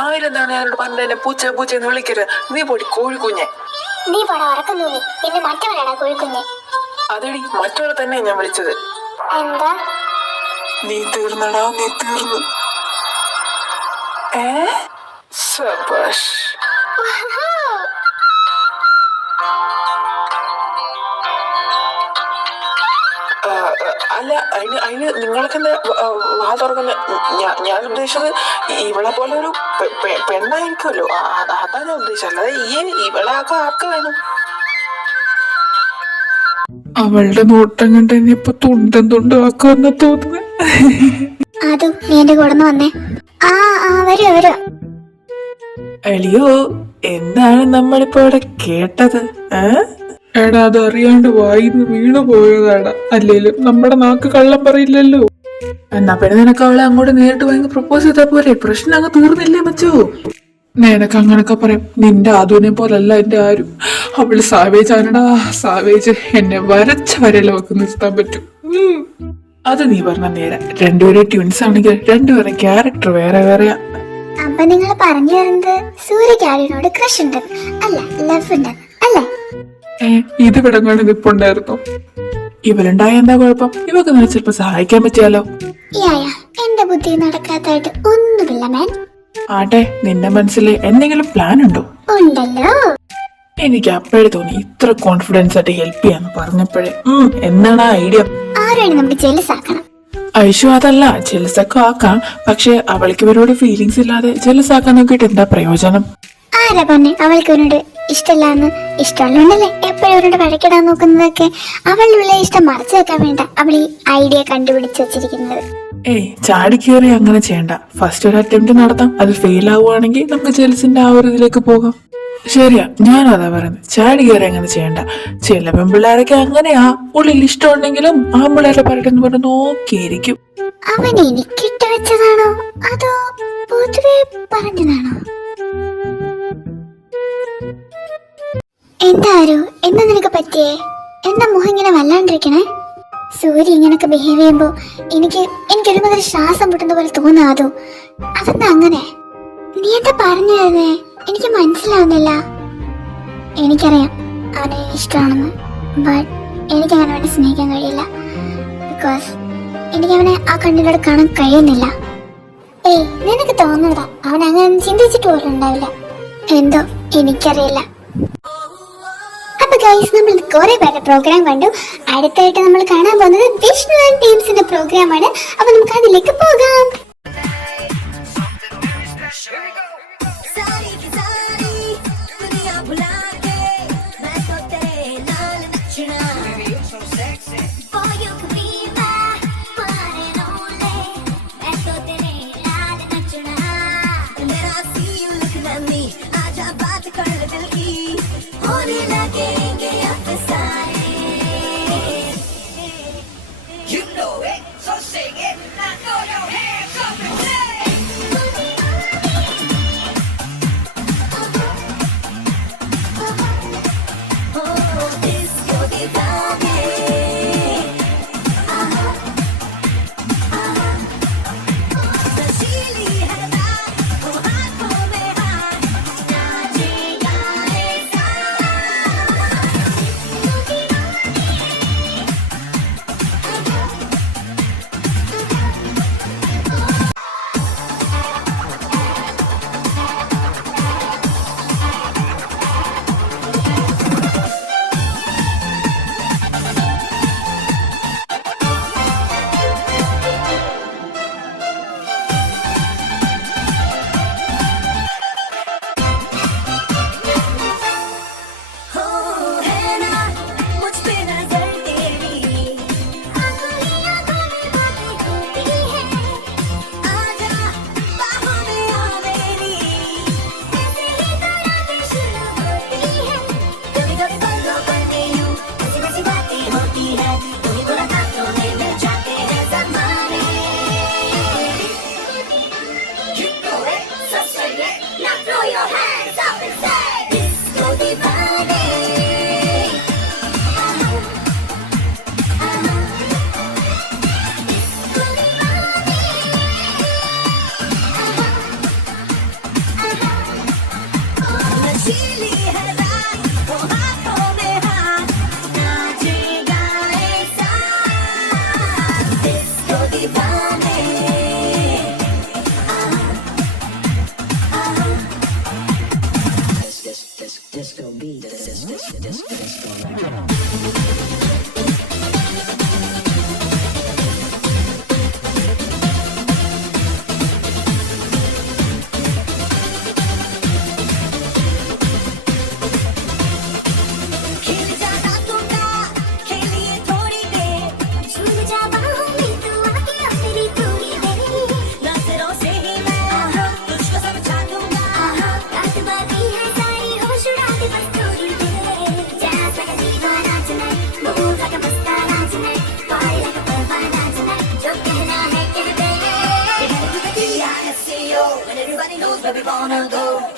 രാവിലെ എന്താണ് ഞാനോട് പറഞ്ഞ എന്നെ പൂച്ച പൂച്ച എന്ന് വിളിക്കരുത്. നീ പോടി കോഴിക്കുഞ്ഞെ. നീ പോടാ ഉറക്കുന്നു. നീ പിന്നെ മറ്റവരാടാ കോഴിക്കുഞ്ഞെ. അതെടി മറ്റവളെ തന്നെ ഞാൻ വിളിച്ചത്. എന്താ? നീ തീർന്നടാ, നീ തീർന്നു. സബാഷ്. അല്ല, അതിന് നിങ്ങളൊക്കെ എന്താ വാ തുറക്കുന്ന? ഞാൻ ഉദ്ദേശിച്ചത് ഇവളെ പോലെ ഒരു പെണ്ണായിരിക്കുമല്ലോ, അതാ ഞാൻ ഉദ്ദേശിച്ചത്. അല്ലാതെ ഇവളെ ആർക്ക് വേണം? അവളുടെ നോട്ടം കണ്ട് തന്നെ ഇപ്പൊ തുണ്ടാക്കുമെന്ന് തോന്നുന്നു. അതും നീ എന്റെ കൂടെ വന്നേ. വരൂ. അളിയോ, എന്താണ് നമ്മളിപ്പോ ഇവിടെ കേട്ടത്? എടാ, അത് അറിയാണ്ട് വായിന്ന് വീണു പോയതാടാ. അല്ലേലും നമ്മുടെ നാക്ക് കള്ളം പറയില്ലല്ലോ. എന്നാ പിന്നെ നിനക്ക് അവളെ അങ്ങോട്ട് നേരിട്ട് വാങ്ങി പ്രപ്പോസ് ചെയ്താ പോരെ? പ്രശ്നം അങ്ങ് തീർന്നില്ലേ മച്ചോ? നിനക്ക് അങ്ങനൊക്കെ പറയാം. നിന്റെ ആദുവിനെ പോലല്ല എന്റെ ആരും. അവള് സാവേജ് ആണടാ, സാവേജ്. എന്നെ വരച്ച വരയില വെക്ക് നിർത്താൻ പറ്റും. അത് നീ പറഞ്ഞ നേരം. രണ്ടുപേരും ട്വിൻസ് ആണെങ്കിൽ രണ്ടുപേരും ക്യാരക്ടർ വേറെ വേറെയാ. അപ്പൊ നിങ്ങൾ പറഞ്ഞു തരുന്നത് സൂര്യക്ക് ആര്യനോട് ക്രഷ് ഉണ്ട് അല്ല, ലവ് ഉണ്ട് അല്ലേ? ഇത് വിടങ്ങാണ് നിപ്പുണ്ടായിരുന്നു. ഇവരുണ്ടായ എന്താ കുഴപ്പം? ഇവക്ക് നിന്നെ ചിലപ്പോ സഹായിക്കാൻ പറ്റിയാലോ? എന്റെ ബുദ്ധി നടക്കാത്തായിട്ട് ഒന്നുമില്ല മാൻ. ആട്ടെ, നിന്റെ മനസ്സിൽ എന്തെങ്കിലും പ്ലാൻ ഉണ്ടോ? ഉണ്ടല്ലോ. എനിക്ക് അപ്പോഴേ തോന്നി ഇത്ര കോൺഫിഡൻസ് ആയിട്ട് ഹെൽപ്പ് ചെയ്യാന്ന് പറഞ്ഞപ്പോഴേ. എന്താണ് ആ ഐഡിയ? ആരാണ് നമുക്ക് ജെലസ് ആക്കണം? ഐഷു അതല്ല, ജെലസൊക്കെ ആക്കാം. പക്ഷെ അവൾക്ക് ഇവരോട് ഫീലിങ്സ് ഇല്ലാതെ ജെലസ് ആക്കാൻ നോക്കിയിട്ട് എന്താ പ്രയോജനം? ആരാ പറഞ്ഞേ അവൾക്ക് ഇവനോട് ഇഷ്ടമില്ലാന്ന്? ഇഷ്ടമുള്ളതുകൊണ്ടല്ലേ എപ്പോഴും ഇവരോട് വഴക്കിടാൻ നോക്കുന്നതൊക്കെ. അവളുടെ ഇഷ്ടം മറച്ചു വെക്കാൻ വേണ്ട അവൾ ഈ ഐഡിയ കണ്ടുപിടിച്ച് വെച്ചിരിക്കുന്നത്. ചാടി കയറി അങ്ങനെ ചെയ്യണ്ട. ഫസ്റ്റ് ഒരു അറ്റംപ്റ്റ് നടത്താം. അത് ഫെയിൽ ആവുകയാണെങ്കിൽ നമുക്ക് ജെലസിന്റെ ആ ഒരു ഇതിലേക്ക് പോകാം. ശരിയാ, ഞാനതാ പറയുന്നത്. ചാടി കയറി അങ്ങനെ ചെയ്യണ്ട. ചില പെൺപിള്ളേരൊക്കെ അങ്ങനെയാ. ഉള്ളിൽ ഇഷ്ടമുണ്ടെങ്കിലും ആ പിള്ളേരെ പറയട്ടെന്ന് പറഞ്ഞ് നോക്കിയിരിക്കും. അവൻ എനിക്കിട്ട് വെച്ചതാണോ അതോ പൊതുവെ പറഞ്ഞതാണോ? എന്താ നിനക്ക് പറ്റിയേ? എന്താ മുഖം ഇങ്ങനെ വല്ലാണ്ടിരിക്കണേ? സൂര്യ ഇങ്ങനൊക്കെ ബിഹേവ് ചെയ്യുമ്പോ എനിക്കൊരു മുതൽ ശ്വാസം പൊട്ടുന്ന പോലെ തോന്നാതോ. അതെന്താ അങ്ങനെ? നീ എന്താ പറഞ്ഞു തരുന്നേ? എനിക്ക് മനസ്സിലാവുന്നില്ല. എനിക്കറിയാം അവനെ ഇഷ്ടമാണെന്ന്. ബട്ട് എനിക്കങ്ങനെ അവനെ സ്നേഹിക്കാൻ കഴിയില്ല. ബിക്കോസ് എനിക്ക് അവനെ ആ കണ്ണിലൂടെ കാണാൻ കഴിയുന്നില്ല. നിനക്ക് തോന്നുന്നതാ. അവൻ അങ്ങനെ ചിന്തിച്ചിട്ട് പോലും ഉണ്ടാവില്ല. എന്തോ എനിക്കറിയില്ല. അപ്പൊ ഗൈസ്, നമ്മൾ കുറെ പേരുടെ പ്രോഗ്രാം കണ്ടു. അടുത്തായിട്ട് നമ്മൾ കാണാൻ പോകുന്നത് വിഷ്ണു ആൻഡ് ടീംസിന്റെ പ്രോഗ്രാം ആണ്. അപ്പൊ നമുക്ക് അതിലേക്ക് പോകാം.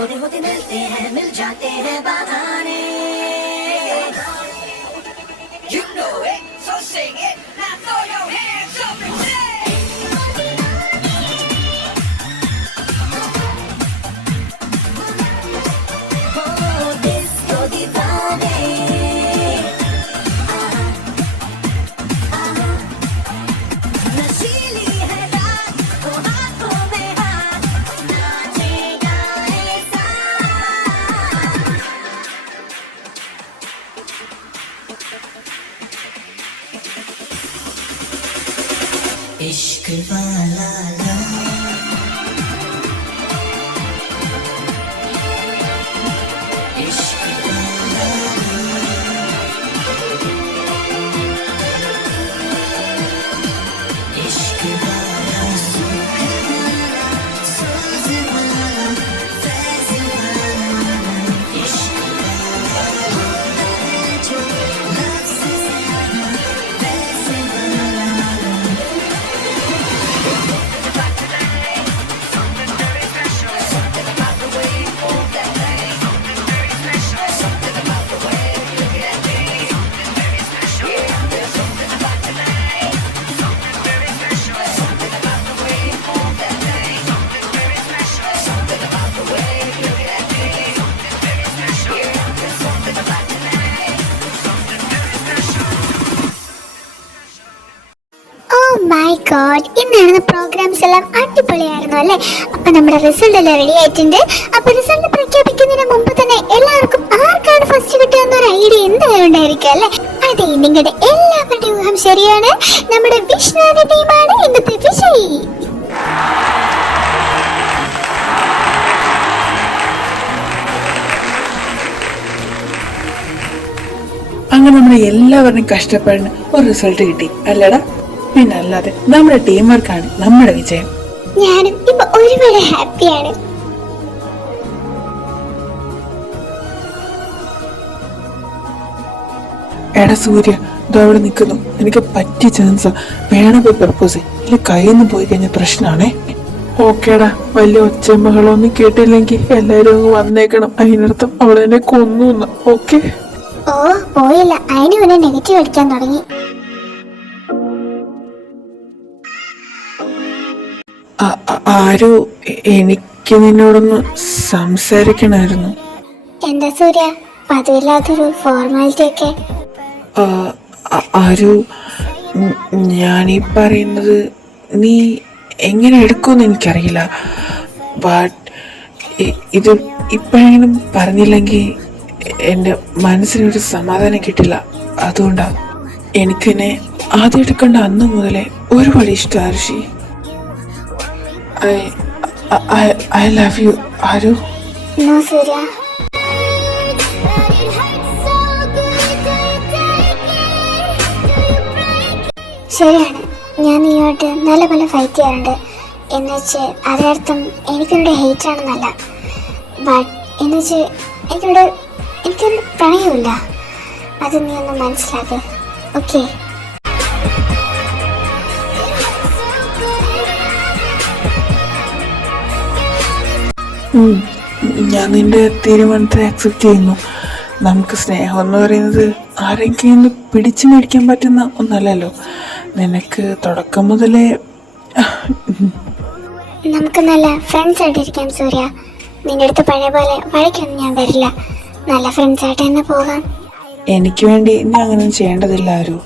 होते होते मिलते हैं मिल जाते हैं बहाने You know it, so sing it, now throw your hands up and say Oh, disco divane नशीली है रात तो हाथों में हाथ नाचेगा ऐसा इश्क वाला ला इश्क वाला इश्क वाला सुख वाला सोज वाला फैज वाला इश्क वाला जो लफ्ज़ से ज्यादा वैसे वाला മൈ ഗോഡ്, ഇന്ന് നടന്ന പ്രോഗ്രാംസ് എല്ലാം അടിപൊളിയായിരുന്നു അല്ലേ? അപ്പൊ നമ്മുടെ റിസൾട്ട് എല്ലാം റെഡി ആയിട്ടുണ്ട്. അപ്പൊ റിസൾട്ട് പ്രഖ്യാപിക്കുന്നതിന് മുമ്പ് തന്നെ എല്ലാവർക്കും ആർക്കാണ് ഫസ്റ്റ് കിട്ടുക ഒരു ഐഡിയ എന്തായാലും ഉണ്ടായിരിക്കും അല്ലേ? അതെ, നിങ്ങളുടെ എല്ലാവരുടെയും ഊഹം ശരിയാണ്. നമ്മുടെ വിഷ്ണുവിന്റെ ടീമാണ് ഇന്നത്തെ വിജയി. അങ്ങനെ നമ്മുടെ എല്ലാവരുടെയും കഷ്ടപ്പാടിന് ഒരു റിസൾട്ട് കിട്ടി അല്ലടാ? പിന്നല്ലാതെ നമ്മുടെ ടീം വർക്കാണ് നമ്മുടെ വിജയം. ഞാനും ഇപ്പൊ ഒരുപാട് ഹാപ്പിയാണ്. എടാ സൂര്യ, ഇതോ അവിടെ നിൽക്കുന്നു. എനിക്ക് പറ്റിയ ചാൻസാ. വേണം പോയി പ്രപ്പോസ് ചെയ്യും. ഇല്ല കയ്യിൽ നിന്ന് പോയി കഴിഞ്ഞ പ്രശ്നമാണേ. ഓക്കേടാ, വലിയ ഒച്ചമകളൊന്നും കേട്ടില്ലെങ്കിൽ എല്ലാരും അങ്ങ് വന്നേക്കണം. അതിനർത്ഥം അവളെന്നെ കൊന്നു. ഓക്കെ? ഓ പോയില്ല, അതിന് മുന്നേ നെഗറ്റീവ് അടിക്കാൻ തുടങ്ങി. ആരോ എനിക്ക് നിന്നോടൊന്ന് സംസാരിക്കണമായിരുന്നു. എന്താ സൂര്യ, പതിവില്ലാത്തൊരു ഫോർമാലിറ്റി ഒക്കെ? ആരോ, ഞാനീ പറയുന്നത് നീ എങ്ങനെ എടുക്കുമെന്ന് എനിക്കറിയില്ല. ബട്ട് ഇത് ഇപ്പോഴെങ്കിലും പറഞ്ഞില്ലെങ്കിൽ എൻ്റെ മനസ്സിനൊരു സമാധാനം കിട്ടില്ല. അതുകൊണ്ടാണ് എനിക്കെന്നെ ആദ്യം എടുക്കേണ്ട അന്ന് മുതലേ ഒരുപാട് ഇഷ്ടം ആരുഷി. I love you, ആരു. No, സൂര്യ. ശരിയാണ്, ഞാൻ നീയോട്ട് നല്ല പോലെ ഫൈറ്റ് ചെയ്യാറുണ്ട്. എന്നുവെച്ച് അതിനർത്ഥം എനിക്കൊരു ഹേറ്റ് ആണെന്നല്ല. ബട്ട് എന്നുവെച്ച് എനിക്കൊരു പ്രണയമില്ല. അത് നീ ഒന്ന് മനസ്സിലാക്ക്, ഓക്കെ? ഞാൻ നിന്റെ തീരുമാനത്തെ അക്സെപ്റ്റ് ചെയ്യുന്നു. നമുക്ക് സ്നേഹം എന്ന് പറയുന്നത് ആരെങ്കിലും ഒന്ന് പിടിച്ചു മേടിക്കാൻ പറ്റുന്ന ഒന്നല്ലല്ലോ. നിനക്ക് തുടക്കം മുതലേ നമുക്ക് നല്ല ഫ്രണ്ട്സ് ആയിട്ടിരിക്കാം സൂര്യ. നിന്റെ അടുത്ത് പഴയ പോലെ വഴക്കൊന്നും ഞാൻ വരില്ല. നല്ല ഫ്രണ്ട്സ് ആയിട്ട് തന്നെ പോകാം. എനിക്ക് വേണ്ടി നീ അങ്ങനെ ചെയ്യേണ്ടതില്ല ആരു.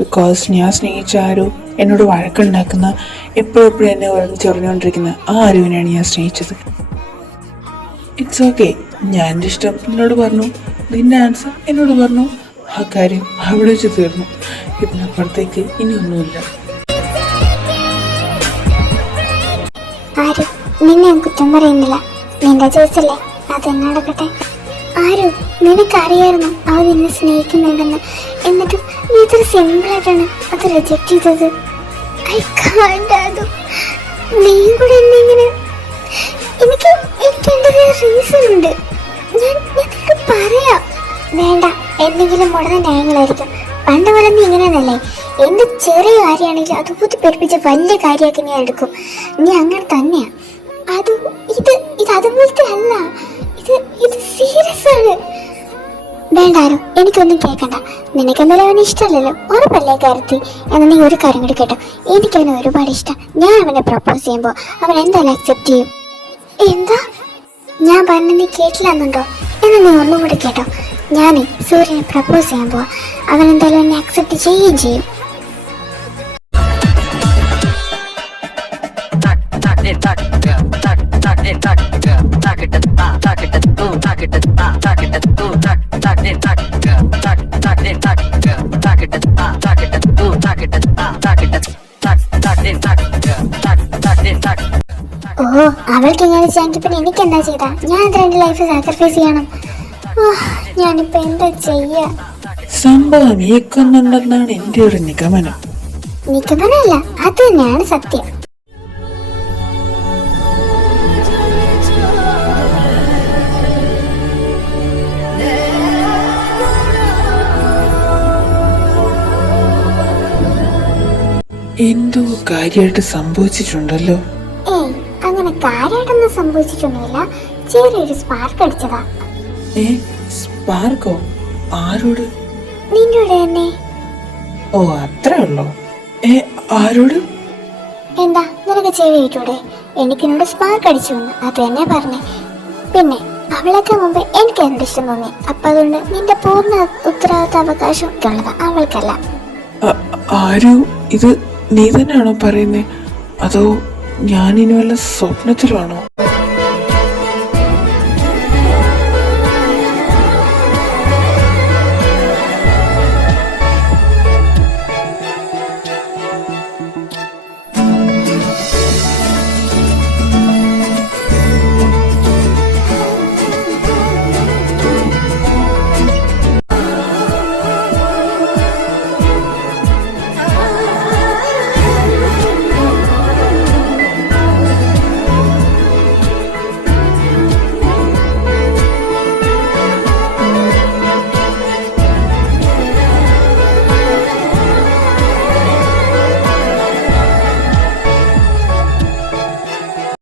ബിക്കോസ് ഞാൻ സ്നേഹിച്ച ആരു എന്നോട് വഴക്കുണ്ടാക്കുന്ന, എപ്പോഴും എന്നെ ചൊറിഞ്ഞുകൊണ്ടിരിക്കുന്ന ആ ആരുവിനെയാണ് ഞാൻ സ്നേഹിച്ചത്. It's okay. ഞാൻ എൻ്റെ ഇഷ്ടം നിന്നോട് പറഞ്ഞു. നിന്റെ ആൻസർ എന്നോട് പറഞ്ഞു. ആ കാര്യം അവിടെ വെച്ച് തീർന്നു. ഇതിനപ്പുറത്തേക്ക് ഇനി ഒന്നുമില്ല. ആരും നിന്നെ ഞാൻ കുറ്റം പറയുന്നില്ല. നിന്റെ ചോയ്സല്ലേ, അതെന്നെ നടക്കട്ടെ. ആരും നിനക്കറിയായിരുന്നു അവൻ നിന്നെ സ്നേഹിക്കുന്നുണ്ടെന്ന്. എന്നിട്ടും നീ ഇത്ര സിമ്പിളായിട്ടാണ് അത് റിജക്ട് ചെയ്തത്. ഐ കാണ്ട് അതും നീയും കൂടെ എന്നെ ഇങ്ങനെ എനിക്ക് എന്റേതായ റീസൺ ഉണ്ട്. ഞാൻ നിനക്ക് പറയാം. വേണ്ട, എന്തെങ്കിലും മുടന്ന ന്യായങ്ങളായിരിക്കും. പണ്ട് പോലെ നീ ഇങ്ങനെയാണല്ലേ. എന്ത് ചെറിയ കാര്യമാണെങ്കിലും അത് ഊതി പെരുപ്പിച്ച് വലിയ കാര്യമാക്കി നീ എടുക്കും. നീ അങ്ങനെ തന്നെയാ. അത് ഇത് അതുപോലത്തെ അല്ല. ഇത് സീരിയസ് ആണ്. വേണ്ടാരും എനിക്കൊന്നും കേൾക്കണ്ട. നിനക്കെന്തായാലും അവന് ഇഷ്ടമല്ലല്ലോ, ഉറപ്പല്ലേ കരുത്തി. എന്നാൽ നീ ഒരു കാര്യം കൂടി കേട്ടോ, എനിക്കവനെ ഒരുപാട് ഇഷ്ടം. ഞാൻ അവനെ പ്രപ്പോസ് ചെയ്യുമ്പോൾ അവൻ എന്തായാലും അക്സെപ്റ്റ് ചെയ്യും. എന്താ ഞാൻ പറഞ്ഞ നീ കേട്ടില്ലെന്നുണ്ടോ? എന്നാൽ നീ ഒന്നും കൂടി കേട്ടോ. ഞാൻ സൂര്യനെ പ്രപ്പോസ് ചെയ്യാൻ പോവാ. അവൻ എന്തായാലും എന്നെ അക്സെപ്റ്റ് ചെയ്യുകയും ചെയ്യും. ഓ, അവൾക്ക് ഇങ്ങനെ ചെയ്യാമെങ്കിൽ പിന്നെ എനിക്ക് എന്താ ചെയ്താ? ഞാൻ അത് എൻ്റെ ലൈഫ് സാക്രിഫൈസ് ചെയ്യണം. ഞാനിപ്പോ എന്താ ചെയ്യാ? സംഭവം നീക്കുന്നുണ്ടെന്നാണ് എന്റെ ഒരു നിഗമനം. നിഗമനമല്ല, അത് തന്നെയാണ് സത്യം. എന്തോ കാര്യമായിട്ട് സംഭവിച്ചിട്ടുണ്ടല്ലോ. ഏയ്, അങ്ങനെ കാര്യമായിട്ടൊന്നും സംഭവിച്ചിട്ടൊന്നുമില്ല. ചെറിയൊരു സ്പാർക്ക് അടിച്ചതാ. സ്പാർക്കോ? ആരോട്? നിന്നോട് തന്നെ. ഓ, അത്രേ ഉള്ളോ? ആരോട്? എന്താ നിനക്ക് ചെവി കേട്ടൂടെ? എനിക്കിനോട് സ്പാർക്ക് അടിച്ചു എന്ന് അത് തന്നെ പറഞ്ഞേ. പിന്നെ അവളൊക്കെ മുമ്പ് എനിക്ക് എന്ത് ഇഷ്ടം തോന്നി. അപ്പൊ അതുകൊണ്ട് നിന്റെ പൂർണ്ണ ഉത്തരവാദിത്ത അവകാശം ഉള്ളതാ, അവൾക്കല്ല. ആരു? ഇത് നീ തന്നെയാണോ പറയുന്നേ? അതോ ഞാനിനി വല്ല സ്വപ്നത്തിലാണോ?